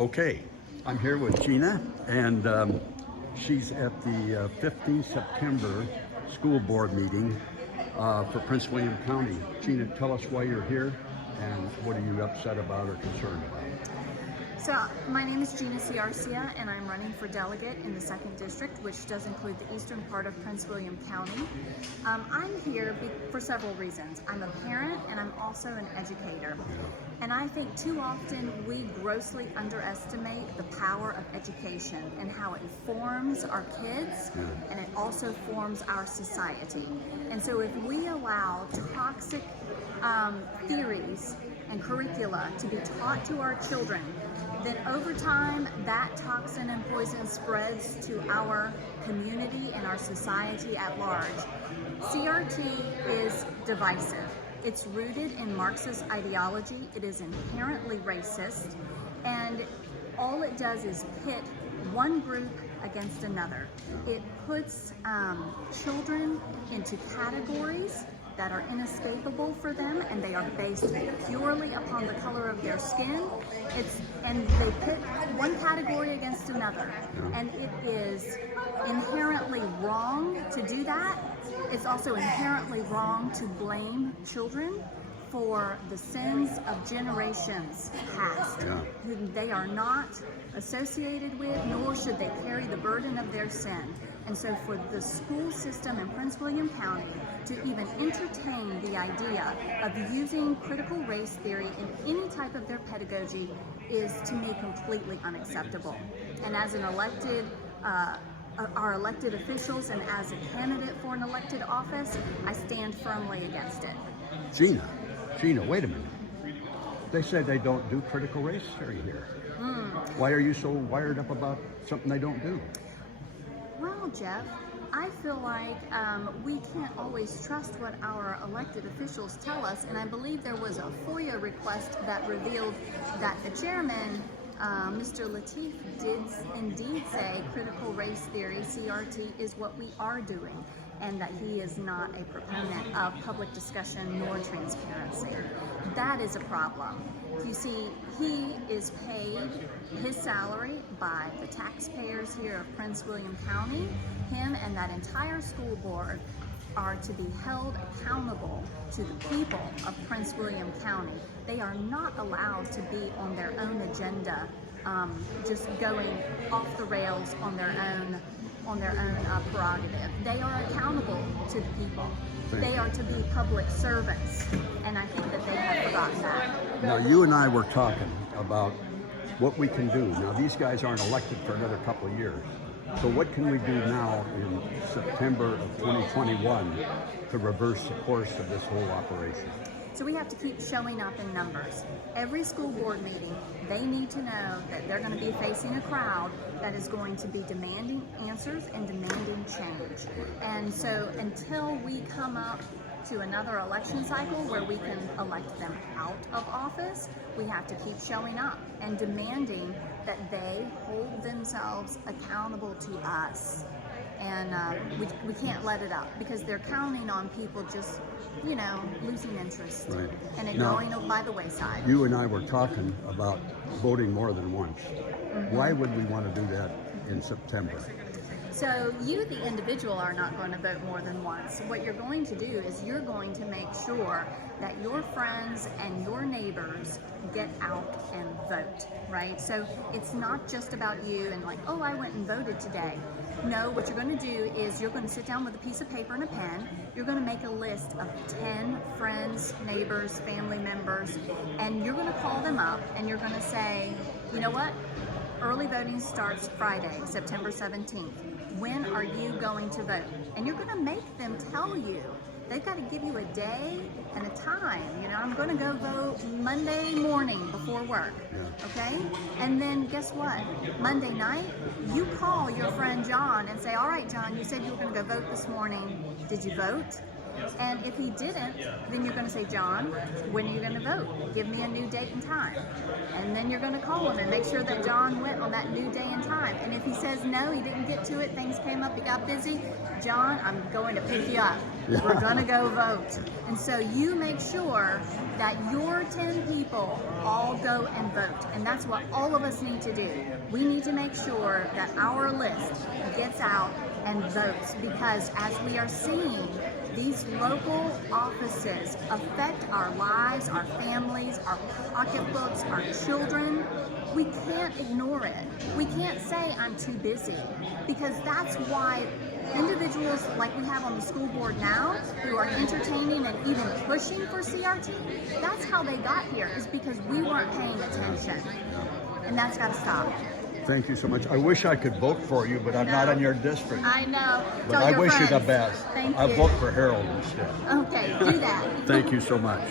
Okay, I'm here with Gina, and she's at the 15th September school board meeting for Prince William County. Gina, tell us why you're here and what are you upset about or concerned about? So my name is Gina and I'm running for delegate in the 2nd District, which does include the eastern part of Prince William County. I'm here for several reasons. I'm a parent and I'm also an educator. And I think too often we grossly underestimate the power of education and how it forms our kids and it also forms our society. And so if we allow toxic theories and curricula to be taught to our children, then over time that toxin and poison spreads to our community and our society at large. CRT is divisive. It's rooted in Marxist ideology. It is inherently racist, and all it does is pit one group against another. It puts children into categories that are inescapable for them, and they are based purely upon the color of their skin. And they pit one category against another, and it is inherently wrong to do that. It's also inherently wrong to blame children for the sins of generations past, who they are not associated with, nor should they carry the burden of their sin. And so for the school system in Prince William County to even entertain the idea of using critical race theory in any type of their pedagogy is, to me, completely unacceptable. And as an elected, our elected officials and as a candidate for an elected office, I stand firmly against it. Gina, wait a minute. They said they don't do critical race theory here. Why are you so wired up about something they don't do? Well, Jeff, I feel like we can't always trust what our elected officials tell us, and I believe there was a FOIA request that revealed that the chairman, Mr. Lateef, did indeed say critical race theory, CRT, is what we are doing, and that he is not a proponent of public discussion nor transparency. That is a problem. You see, he is paid his salary by the taxpayers here of Prince William County. Him and that entire school board are to be held accountable to the people of Prince William County. They are not allowed to be on their own agenda, just going off the rails on their own prerogative. They are accountable to the people. They are to be public servants, and I think that they have forgotten that. Now, you and I were talking about what we can do. Now, these guys aren't elected for another couple of years. So what can we do now in September of 2021 to reverse the course of this whole operation? So we have to keep showing up in numbers. Every school board meeting, they need to know that they're going to be facing a crowd that is going to be demanding answers and demanding change. And so until we come up to another election cycle where we can elect them out of office, we have to keep showing up and demanding that they hold themselves accountable to us. And we can't let it up because they're counting on people just, losing interest and it going by the wayside. You and I were talking about voting more than once. Why would we want to do that in September? So you, the individual, are not going to vote more than once. What you're going to do is you're going to make sure that your friends and your neighbors get out and vote, right? So it's not just about you and like, oh, I went and voted today. No, what you're going to do is you're going to sit down with a piece of paper and a pen. You're going to make a list of 10 friends, neighbors, family members, and you're going to call them up and you're going to say, you know what? Early voting starts Friday, September 17th. When are you going to vote? And you're going to make them tell you. They've got to give you a day and a time. I'm going to go vote Monday morning before work, okay? And then guess what? Monday night, you call your friend John and say, all right, John, you said you were going to go vote this morning. Did you vote? And if he didn't, then you're going to say, John, when are you going to vote? Give me a new date and time. And then you're going to call him and make sure that John went on that new day and time. And if he says no, he didn't get to it, things came up, he got busy, John, I'm going to pick you up. We're gonna go vote. And so you make sure that your 10 people all go and vote. And that's what all of us need to do. We need to make sure that our list gets out and votes, because as we are seeing these local offices affect our lives, our families, our pocketbooks, our children, we can't ignore it. We can't say I'm too busy, because that's why individuals like we have on the school board now who are entertaining and even pushing for CRT, that's how they got here, is because we weren't paying attention. And that's got to stop. Thank you so much. I wish I could vote for you, but I'm not in your district. I know. But Tell I your wish you the friends. best. Thank I'll you. vote for Harold instead. Okay, do that. Thank you so much.